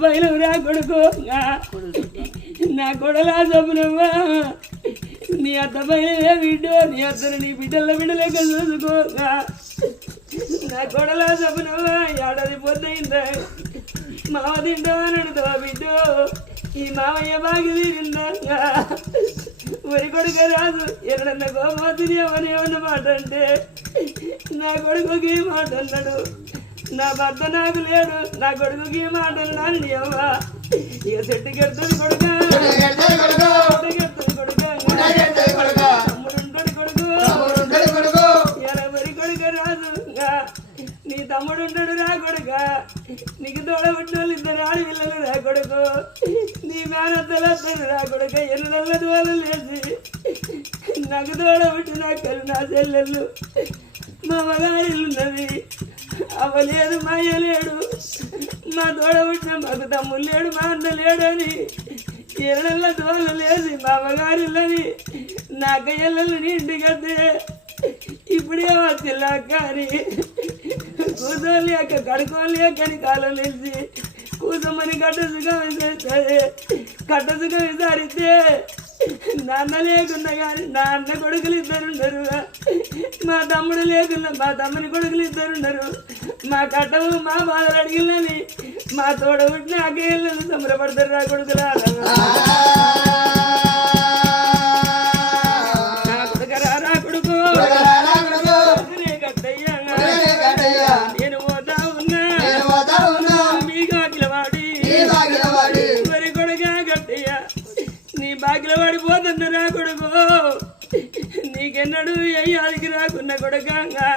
బయలురా కొడుకు నా కొడలా చదువునమ్మా నీ అత్త బయలువే బిడ్డో నీ అత్తను నీ బిడ్డలెక్క చూసుకోగా నా కొడలా చదువునమ్మా ఏడాది పొద్దయిందా మావ తింటావా బిడ్డో ఈ మావయ్య బాగి తీరిందా వరి కొడుక రాదు ఎక్కడన్నా గోమాతిని అవని ఏమన్న మాట అంటే నా కొడుకుకి మాట అన్నాడు నా భర్త నాకు లేడు నా కొడుకుకి మాట అన్నాను నీ అవ్వ ఇక చెట్టుకి ఎడుతుంది కొడుక తమ్ముడుంటాడు కొడుకు ఇలా వరి కొడుక రాదు నీ తమ్ముడు ఉంటాడు రా కొడుక నీకు తోడబుట్టిన వాళ్ళు ఇద్దరు ఆడపిల్లలు రా కొడుకు నీ మేనత్తలు రా కొడుక ఎన్నెల్ల దోళలు లేచి నాకు తోడబుట్టిన కలు నా చెల్లెళ్ళు మా మగారిల్లున్నది అవ్వలేదు మా అయ్య లేడు మా తోడబుట్టిన మాకు తమ్ముడు లేడు మా అన్న లేడని ఎన్నెల్ల దోళలు లేచి మా మగారిల్లని నా కయ్యళ్ళు నీ ఇంటికద్దే ఇప్పుడే వచ్చిల్లా కానీ కూర్చోలేక కడుకోలేకని కాలం లేచి కూర్చోమని కట్టసుగా విచారిస్తే నాన్న లేకున్నా కానీ నా అన్న కొడుకులు ఇద్దరున్నారు మా తమ్ముడు లేకున్నా మా తమ్ముని కొడుకులు ఇద్దరున్నారు మా కట్టము మా బాధలు అడిగినని మా తోడ పుట్టిన అకేళ్ళను సంబరపడతారు రా కొడుకులా బాకిల పడిపోతున్నా కొడుకు నీకెన్నడు అయ్యాదికి రాకున్న కొడుకంగా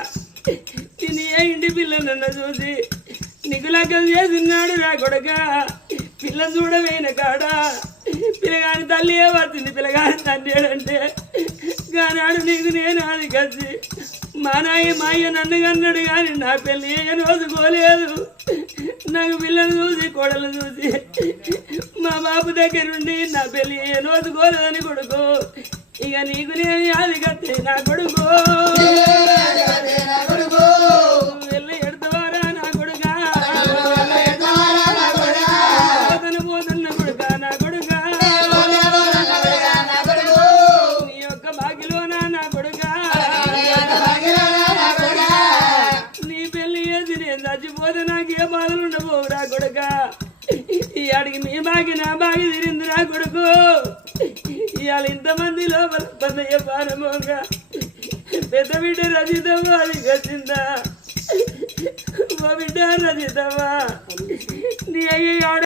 తిని ఏ ఇంటి పిల్లనన్న చూసి నీకు లగ్గం చేసినాడు రా కొడుక పిల్ల చూడవేన కాడ పిల్లగాని తల్లి ఏ పడుతుంది పిల్లగాని తండ్రి అంటే కానాడు నీకు నేను అది కలిసి మా అయ్య నన్ను కన్నాడు కానీ నా పెళ్ళి ఏ రోజుకోలేదు నాకు పిల్లలు చూసి కోడలు చూసి మా బాబు దగ్గర ఉండి నా పెళ్ళి ఏ రోజుకోలేదని కొడుకు ఇక నీకు నేను అది కత్తి నా కొడుకు వెళ్ళి ఎడతావారా నా కొడుక పోతున్న కొడుక నా కొడుక నీ యొక్క బాకిలోనా నా కొడుక నీ పెళ్లి చేసి నేను చచ్చిపోతే నాకు ఏ బాధలు ఉండబోవురా కొడుక ఈ అడిగి మీ బాగి నా బాగి తిరింది నా కొడుకు ఇవాళ ఇంతమంది లోపల పన్నయ్య పానమోగా పెద్ద బిడ్డ రజితమ్మా అది వచ్చిందా ఓ బిడ్డ రజితమ్మా నీ అయ్య